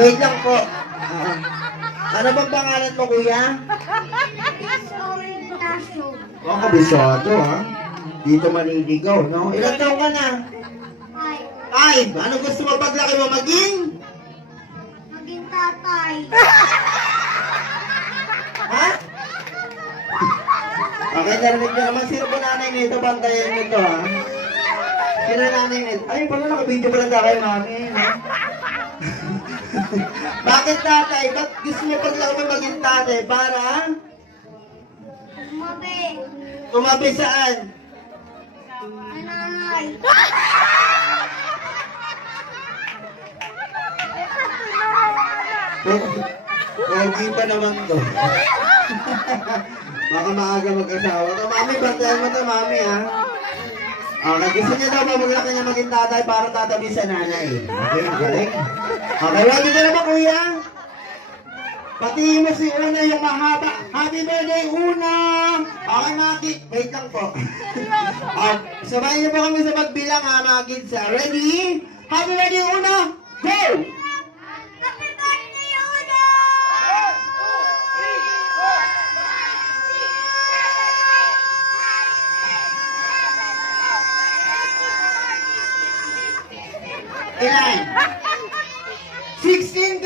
Wait lang po. Ano bang pangalan mo, kuya? Oh, kabisado, ha? Dito maniligaw, no? Ilang taon ka na? 5. Ano gusto mo paglaki mo maging? Maging tatay. Ha? Okay, narinig nyo naman. Sino po nanay nito? Bantayan nyo to, ha? Sino nanay nito? Ay, pala nakabidyo pala sa kayo, mami, ha? Bakit tatay? Ba't gusto mo paglaki mo maging tatay? Para? Umabi. Tumabi saan? Nanay. Pogi pa naman to. Baka maaga mag-asawa. To, mami, bantayan mo to, mami, ha? Okay, gusto niya daw maglaki niya maging tatay para tatabi sa nanay. Okay, galing. Okay, ready ka na ba, kuya? Patiin mo si Una yung mahaba. Happy birthday, Una! Okay, mga kids. Wait lang po. Sabayin niyo po kami sa pagbilang, ha, mga kids. Ready? Happy birthday, Una! Go! Happy birthday, Una! Ilan? 16